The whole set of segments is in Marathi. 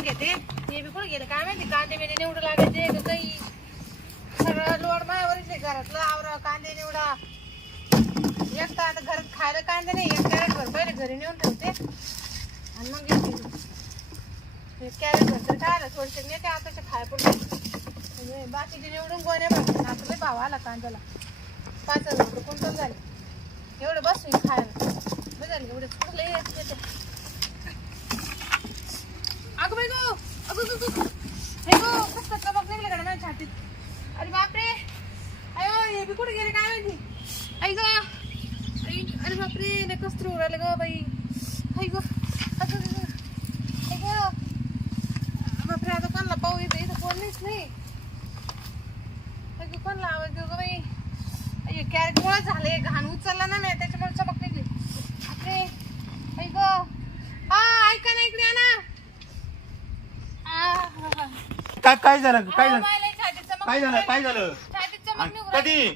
घेते. ते बी कुठे गेले? काय माहिती? कांदे बिंदे निवडू लागायचे का काही सगळं लोड मायावरच आहे घरातलं. आवरा कांदे निवडा. एक तर आता घरात खायला कांदे नाही एक कॅरेट भर पहिले घरी नेऊन ठेवते. आणि मग येते कॅरेट भर तर खायला थोडेसे नेते आताचे खाय पण बाकीचे निवडून गोण्या भरतात आता लय भाव आला कांद्याला. पाच हजार रुपये क्विंटल झाले. एवढं बसून खायला. बरं झालं एवढे कुठले येते. अगं बाई गो. अगं तू गो हे गो खूप कचरा बघ निघले का माझ्या छातीत. अरे बापरे. अयो हे बी कुठे गेले? काय माहिती? आई ग. आई अरे बापरे लय कसतरी उरायलं ग बाई. आई गो. अगं आई गं. बापरे आता कोणाला पाहू येतं? इथं कोण नाहीच नाही. आई गं, कोणाला आवाज देऊ ग बाई? आई कॅरेट मुळे झाले. घाण उचलला ना मी. त्याच्यामुळे चमक निघली बापरे. आई ग. हा ऐका ना इकडे या ना आह. काय काय झालं काय झालं काय झालं काय. झालं कधी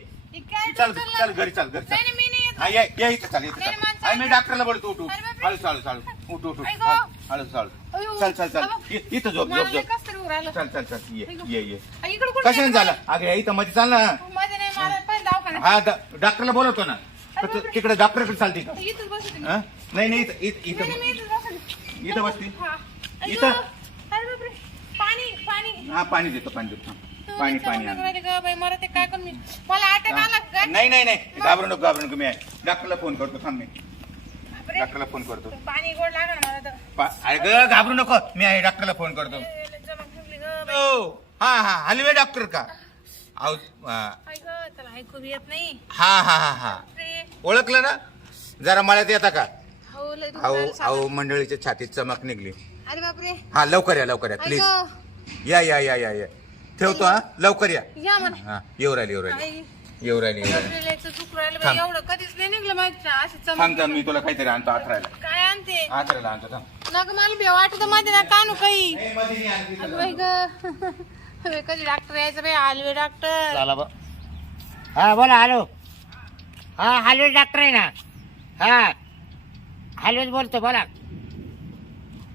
चल. चल घरी चाल घरी चाल नाही, ये ये इथं चाल इथं चाल अरे मी. डॉक्टरला बोलतो उठ. हळू चालू चालू उठ उठ आई गं. हळू चालू. चल चल चल. इ- इथं झोप झोप झोप. चल चल चल ये आई. ये ये आई, कशाने झालं अगे इथं मध्ये चाल ना. हा ड- डॉक्टरला बोलवतो ना तर तू. तिकडे डॉक्टरकडे चालते का. हा? नाही नाही इथं इथं इथं. इथं बसते? आई इथं? गं. अरे बापरे. पाणी पाणी हा पाणी देतो पाणी देतो. पाणी पाणी निघू आण. राहिली गं बाई, मला ते काय करून मी? मला अटॅक आला का? नाही नाही नाही. घाबरू नको घाबरू नको. मी आहे. डॉक्टरला फोन करतो. थांब मी. बापरे. डॉक्टरला फोन करतो. पाणी गोड लागणार मला तर. पा- अरे ग घाबरू नको. मी आहे डॉक्टरला फोन करतो. ए, गं बाई. हो. हा हा. हलवे डॉक्टर का? आहो, हा. आई गं, त्याला ऐकू बी येत नाही. हा हा हा हा. ओळखलं ना? जरा मळ्यात येता का? हो, लय अहो मंडळीच्या छातीत चमक निघली. अरे बापरे. हा लवकर या लवकर या प्लीज. या या या या या. ठेवतो हा? लवकर या. या म्हणा. हा येऊ राहिली येऊ राहिली. आई. येऊ राहिली येऊ राहिली. राहिलं बाई. थांब. एवढं कधीच नाही निघलं माहिती अशी थांब चमक थांब मी तुला काहीतरी आणतो अठरायला काय आणते? अठरायला आणतो थांब. नग मला भेव वाटत मध्ये ना कानू काही. अगं. बाई ग. कधी डॉक्टर यायचं बाई? आलवे डॉक्टर झाला बा. हा बोला हॅलो. हा हॅलो डॉक्टर आहे ना. हा. हॅलोच बोलतो बोला.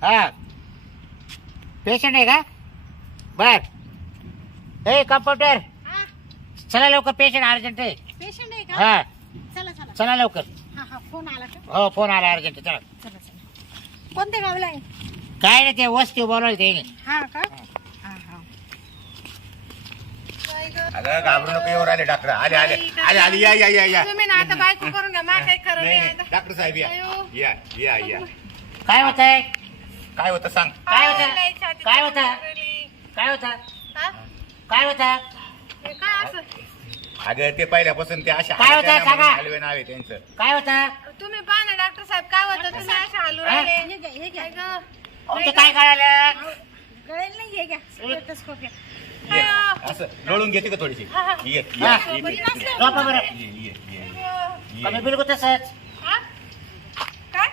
हा. पेशंट आहे का? बर ए कम्प्युटर चला लवकर पेशंट अर्जंट आहे. पेशंट आहे का? हा. चला चला. चला लवकर. हा हा फ़ोन आला का? हो फ़ोन आला अर्जंट चला. चला चला. कोणत्या गावला आहे? काय नाही ते वस्ती बोलवलं ते हा का? हा. हा बाई गं. अगं घाबरू नको येऊ राहिले डॉक्टर. आले आले. आले आले. या या या या. तुम्ही ना आता बायको करून घ्या. मा काही खरं नाही नाही नाही. आता. डॉक्टर साहेब या. अयो. या या या. काय होत काय होतं सांग. काय होतं? काय होतं? काय होत हा? काय होत हे काय असं अगं ते पहिल्यापासून ते अशा काय होतं? सांगा. हलवे नाव आहे त्यांचं काय होत तुम्ही पहा ना डॉक्टर साहेब काय होतं तुम्ही अशा हलू हा? राहिले काय गं? ते काय कळालं गळेल नाही हे घ्या स्टेथोस्कोप घ्या. ये, अयो. असं लोळून घेते का थोडीशी हा, हा. ये ये, हा. ये, ये, ये, झोपा बरं ये, ये, ये, अयो. कमी ये. बिलकुल तसंच हा? काय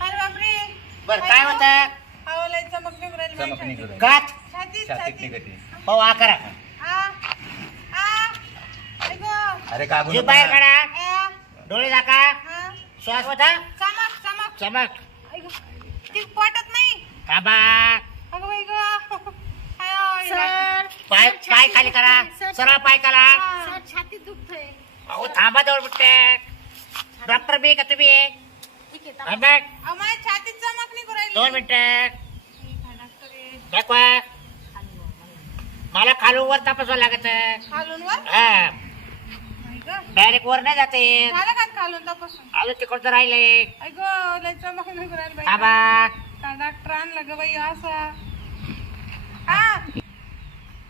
अरे बापरे बर काय. होत अहो, लय चमक निघून राहिली चमक माझ्या निघून राहिली. गाठ छातीत निघते. हो आ करा. आ आ अरे का जीभ बाहेर काढा. डोळे दाखा हा. श्वास होता. चमक पटत नाही. थांबा. सर पाय पाय खाली करा. सरळ पाय करा. सर छाती दुखतंय. अहो थांबा दोन मिनिटं डॉक्टर बी का तुम्ही? ठीक आहे थांबा. अहो, माझ्या छातीत चमक निघून राहिली. दोन मिनिटं? दाखवा. मला खालून वर तपासावं लागत. खालून वर हा. आई गं. डायरेक्ट वर नाही जाते झालं का खालून तपासून? अजून तिकडचं राहिले. लय चमक बाई. थांबा. डॉक्टर आणलं ग बाई असा? हा.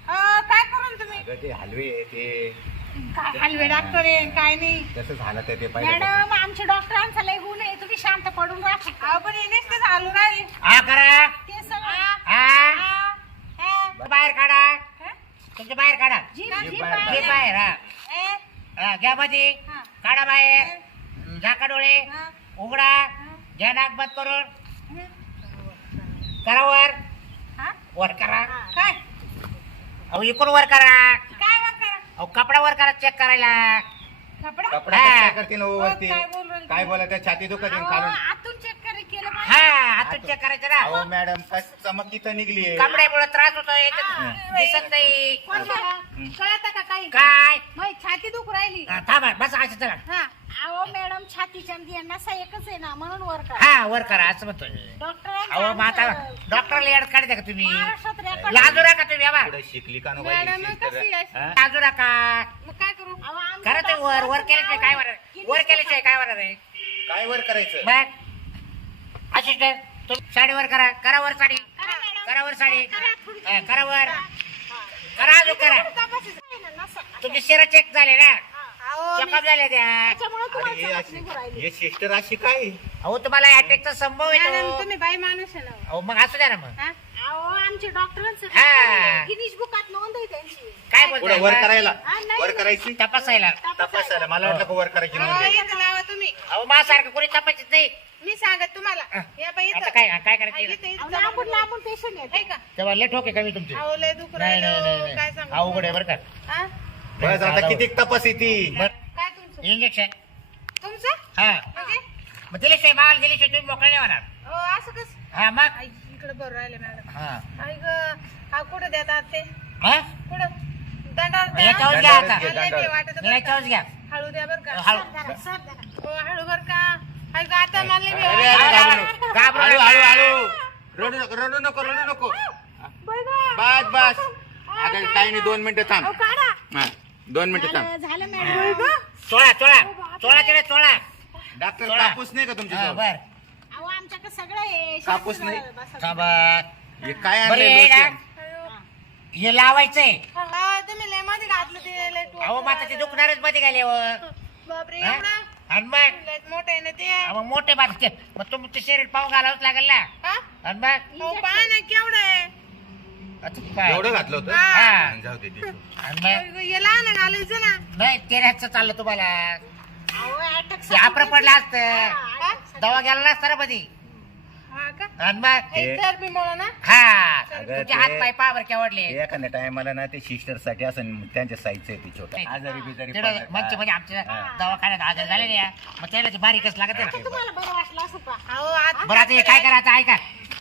अं, काय करून तुम्ही? अगं ते हलवे आहे ते. काय हलवे डॉक्टर आहे काय नाही. तसं झालं तर ते मॅडम आमच्या डॉक्टरांचा लय गुण आहे. तुम्ही शांत पडून राहा. अहो पण हे नुसतं चालू राहील हा करा ते सगळं हा. हा, हा. बाहेर काढा? तुमच्या बाहेर काढा. जीभ बाहेर. हे बाहेर. बाहेर हा. ए, हा, घ्या मध्ये हा. काढा बाहेर. झाका डोळे हा. उघडा. घ्या नाक बंद करून. करा वर. हा? वर करा. काय? अहो इकडून वर करा. काय वर करा? अहो कपडा वर करा चेक करायला. कपडा? कपडा हा. वरती. काय बोलू राहिली? काय बोला त्या छाती दुखत अहो, केलं हा पाहिजे आता हातून चेक करायचं ना. मॅडम काय चमक इथं निघली कपड्यामुळे त्रास होतो दिसत नाही? कळतं का काही? काय? माझी छाती दुख राहिली. हा, थांबा बस असं चला. हा. अहो मॅडम छातीच्या नसा एकच आहे ना म्हणून वर करा. हा वर करा असं म्हणतोय. अहो मग आता डॉक्टर डॉक्टरला येड काढता का तुम्ही? महाराष्ट्रात लाजू नका तुम्ही बाबा पुढे शिकली का नो मॅडम बाई कशी आहे? हा? लाजू नका. मग काय करू? अहो, आमच्या ते वर वर केल्याशिवाय काय नाव होणार? गिनीज वर केल्याशिवाय काय होणार आहे? काय वर करायचं? मग? असिस्टंट तुम्ही साडीवर करा. करा वर साडी. करा मॅडम. करा वर साडी करा, थोडी. हा, करा वर करा अजून करा. तुमचे शिरा चेक झाले ना? चेकअप झाले त्या. हे. हे सिस्टर अशी काय? अहो तुम्हाला अटॅकचा संभव येतो तुम्ही बाई माणूस आहे ना अहो मग असू द्या ना मग. हा? अहो आमचे डॉक्टरांचं हा. गिनीज बुकात नोंद आहे त्यांची. काय पुढे बोलताय वर मग? करायला. हा, नाही, वर नाही. करायची? तपासायला. तपासायला. मला वाटलं का वर करायची नव्हती अहो माझ्यासारखं कोणी तपासत नाही. मी सांगत तुम्हाला हा. या बाई आता काय काय हा, करायचं लांबून पेशंट आहे का तेव्हा लेट ठोके कमी तुमचे. अहो लय दुख नाही नाही राहिलं. नाही काय नाही. सांगू अवघड आहे बरं का? हा? बस आता किती तपास येते बर. काय तुमचं? इंजेक्शन तुमचं? हा. म्हणजे? मग दिल्याशिवाय माल दिल्याशिवाय तुम्ही मोकळे नाही होणार. अहो, असं कस? हा मग? आई, इकडे बरं राहिले मॅडम. हा. आई ग हा कुठं देतात ते? हा? कुठं? दंडावर द्या. याच्यावर घ्या आता. मला लय ते वाटत बरं याच्यावर घ्या. का. हळू द्या बरं का. हळू. हो हळू बर का. अरे, अरे, वाटते. घाबरू. घाबरू हळू नका. हळू हळू रडू नको रडू नको रडू नको बस बस अगं काही नाही दोन मिनिटं थांब हा, दोन मिनिटं थांब झालं मॅडम चोळा चोळा चोळा तिकडे चोळा डॉक्टर सोडा. कापूस नाही का तुमच्या हा? बर अहो आमच्याकडे सगळं आहे कापूस नाही? बसा. थांबा हे काय बरं आणलंय ये ना. हे लावायचंय हा अहो माता ते. दुखणारच मध्ये बापरे हा? एवढं आणि मग? मोठं आहे ना ते. हा, मग मोठे बात मग तुमचं शरीर पाहून घालावंच लागेल ना. हा? आणि मग? हो पहा ना केवढं आहे. आता काय? एवढं घातलं होतं? हा. जाऊ दे दे. आणि मग? अगं, हे लहान घालायचं ना. नाही तेऱ्याचं चाललं तुम्हाला. अहो, ते पडलं हा, असतं दवा गेला नसता ना का आणि मग थेरपी मुळे ना? हा अगं, तुमचे हात ते- पाय पावर केवडले एखाद्या टायमाला ना ते सिस्टरसाठी असं त्यांच्या साईजचं आहे ते छोटं. आजारी बिजारी पडलं म्हणजे का? म्हणजे आमच्या हा. दवाखान्यात आजार झाले ना मग त्याला ते बारीकच लागत आहे. आता ना तुम्हाला बरं वाटलं असं का? अहो आज बरं आता हे काय करायचं? ऐका.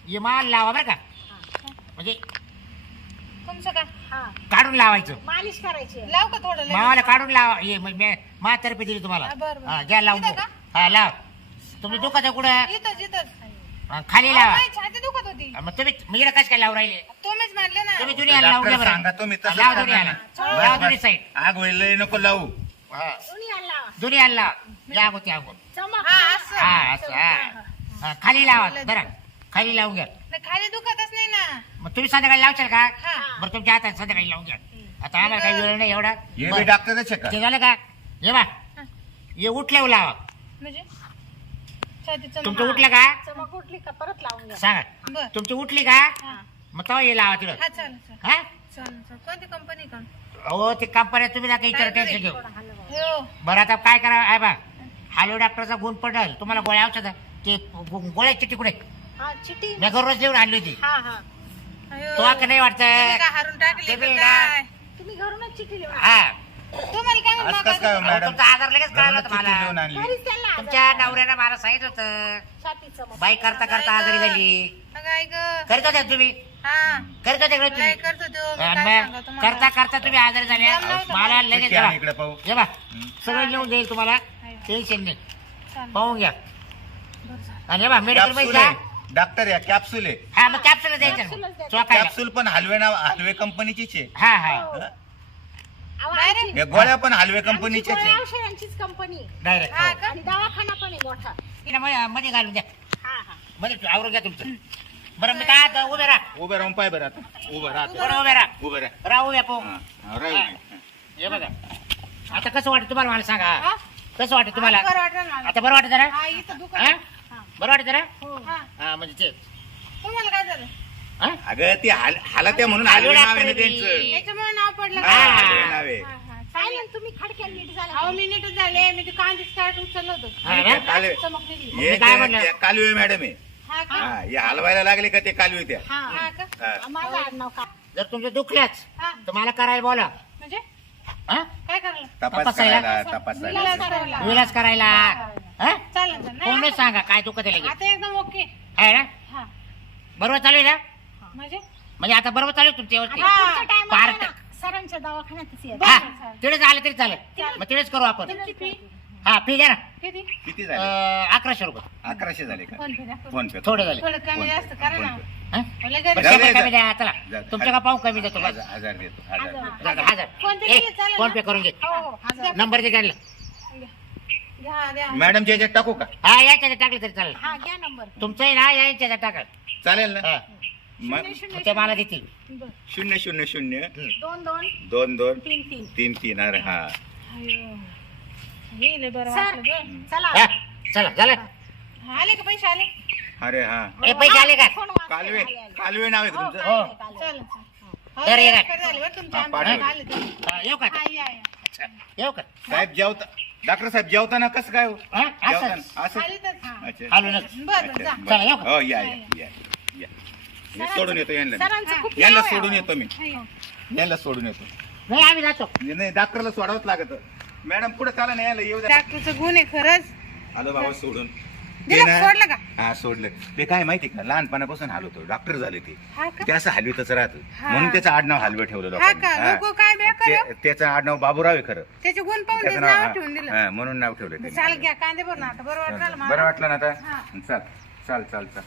हे माल लावा बरं का. म्हणजे तुमचं का? हा. काढून लावायचं. मालिश करायची आहे. लाव का थोडं लय? मावाला काढून लावा. हे मग मी दिली तुम्हाला. हा, बरं, बरं. हा घ्या लावून इथं बघू. हा लाव. तुम्ही दुखत कुठं? इथंच इथंच. हा, खाली लावा माझी छाती दुखत होती. हा, मग तुम्ही मी इकडे कसं काय लावून राहिले? तुम्हीच म्हणले ना. तुम्ही दुनियाला लावून द्या डॉक्टर बरं. सांगा तुम्ही हा, तसं लाव करा दुनियाला ना. लाव बस, दुनी बस. साईड. आग होईल लय नको लावू. हा. लावा. या हा. असं. हा असं हा. हा, खाली लावा बरं. खाली लावून घ्या. नाही, खाली दुखतच नाही ना. मग तुम्ही संध्याकाळी लावशाल का? हा. बरं तुमच्या हातात संध्याकाळी लावून घ्या. आता आम्हाला काही वेळ नाही एवढा. हे बरं. बी डॉक्टरच आहे का? ते झालं का? ये बा. ये उठल्यावर लावा. म्हणजे? तुमचं उठलं का? चमक उठली का? परत लावून घ्या. सांगा. बर. तुमची उठली का? हा. मग तेव्हा ये लावा तिकडं. हा चालेल हा? चालेल चालेल कोणती कंपनी का? अहो ते कंपन्या तुम्ही ना काही काय टेन्शन? घेऊ. थोडं हलवा. हो. बरं आता काय करा आहे बा हालो डॉक्टरचा गुण पडल. तुम्हाला गोळ्या औषध ते गो- गोळ्याची चिठ्ठी कुठे हा चिठी मी रोज लिहून आणली होती. हा हा. अयो. तो का नाही वाटत. तुम्ही काय हारून टाकले ते का बी काय? तुम्ही घरूनच चिठी लिहून हा. तुम्हाला काय म्हणलं आज कसं काय मॅडम तुमचा लगेच कळाला तुम्हाला. आणली. घरीच आजार तुमच्या. नवऱ्यानं मला सांगितलं होतं. बाई करता करता आजारी झाली. गं. करीत होत्या तुम्ही? हा. करीत होत्या का करत होते हो, मी आणि काय मग सांगू तुम्हाला. करता करता तुम्ही आजारी झाले जमलं होतं. मला लगेच जरा- इकडे हे सगळं लिहून देईल तुम्हाला. टेन्शन नाही. चालेल. पाहून घ्या. बरं झालं. आणि हे बा मेडिकलमध्ये कॅप्सूल जा आहे. डॉक्टर या कॅप्सूल आहे. हा मग कॅप्सूल द्यायचं ना. द्यायचं. चोकायला कॅप्सूल पण हलवे नाव हलवे कंपनीचीच आहे. हा हा. हो. हा? गोळ्या पण हलवे औषधांचीच कंपनी. डायरेक्ट हा. का? आणि दवाखाना पण आहे मोठा. मध्ये घालून द्या. हा हा. मध्ये आवरून घ्या तुमचं. बरं मी काय आता उभे राहा. उभे राहून पाय बरं आता. उभं राहत बरं उभे राहा. उभं राहा. राहू द्या पाहू. हा, हा, राहू दे. हे. बघा. आता कसं वाटतं तुम्हाला मला सांगा? हा? कसं वाटतं तुम्हाला? बरं वाटलं मला. आता बरं वाटत जरा? हा, इथं दुखत हा? हा. बरं वाटत जरा? हो. हा. हा म्हणजे ते तुम्हाला काय झालं? हा? अगं ती हाल हालत्या म्हणून हलवे हलवे नाव आहे ना त्यांचं. नाव पडलं हा, का? नाव आहे. हा, हा. काय नाही तुम्ही खडक्यात नीट झाला. अहो मी नीटच झाले. मी ते कांदे स्टार्ट उचललं होतं. हा ना? हे काय म्हणलं? त्या कालवे मॅडम आहे. हा का? हा हे हलवायला लागले का ते कालवे त्या? हा हा का? हा. माझं आडनाव का? जर तुमचं दुखल्याच हा. तर मला करायला बोला. म्हणजे? हा? काय करायला? तपास तपासायला? करायला तपासायला विलास करायला. विलास करायला. हा? चालेल चालेल. कोण नाही सांगा काय दुखत आहे लगेच. आता एकदम ओके. आहे ना? हा. बरोबर चालू आहे ना? म्हणजे? म्हणजे आता बरोबर चालू आहे तुमच्या व्यवस्थित पुढच्या time पार्ट. ला ना, सरांच्या दवाखान्यातच ये. हा तिकडे झालं तरी चालेल मग तिकडेच करू आपण. किती? हा फी द्या ना. किती? किती झाले? अं, अकराशे रुपये. अकराशे झाले का? फोन पे द्या. फोन पे. थोडे झाले. थोडं कमी जास्त करा ना. हा? मला बरं, घरी शंभर जा. कमी द्या चला. तुमच्या का पाहू कमी देतो? बस हजार हजार देतो हजार देतो. जा, जा, हजार. फोन पे चालेल ना? करून घे. हो हो नंबर दे द्या द्या. मॅडमच्या याच्यात टाकू का? हा याच्यात टाकलं तरी चालेल. हा घ्या नंबर. तुमचं आहे ना या याच्यात टाका. चालेल ना? हा. मग मग ते मला देतील बरं. शून्य शून्य शून्य दोन दोन दोन दोन तीन तीन तीन तीन अरे हा अय्यो. हे लय बरं सर वाटलं गं. चला हा, चला झालं आले का पैसे आले अरे हा ए पैसे आले का. कालवे आले, आले. कालवे नाव आहे का हो, तुमचं हो. कालवे, कालवे. चल चल. तर ये हो, ना. काय झालं बरं तुमच्या हा, आमच्या पाठव. आले तुम्ही. हा, येऊ का हा, या, या. अच्छा, येऊ का साहेब जेवता डॉक्टर साहेब जेवताना कसं काय हो? हा, असं जेवताना असं आले तर हा. अच्छा आलो ना बरं बरं जा अच्छा, चला, येऊ का? हो या या या मी सोडून येतो यांना सरांचं खूप यांना नाव आहे सोडून. येतो मी. यांना सोडून येतो. नाही आम्ही जातो. नाही डॉक्टरला सोडावंच लागत. मॅडम पुढे चाला नाही यायला येऊ द्या. डॉक्टरचं गुण आहे खरंच. आलो बाबा सोडून. ते दिलं ना- सोडलं का? हा सोडलं. ते काय माहिती का लहानपणापासून हलवतो डॉक्टर झाले ते. हा का? ते असं हलवीतच राहत. हा. म्हणून त्याचं आडनाव हलवे ठेवलं हा लोकांनी. का? हा. लोक काय बेकार आहे? ते- त्याचं आडनाव बाबूराव आहे खरं. त्याचे गुण पाहून त्याचं त्याचं नाव नाव ठेवून दिलं. हा, हा, म्हणून नाव ठेवलं चाल त्यांनी. घ्या कांदे भरून आता. बरं वाटलं बरं मला वाटलं ना हा. आता चाल. चाल चाल चाल.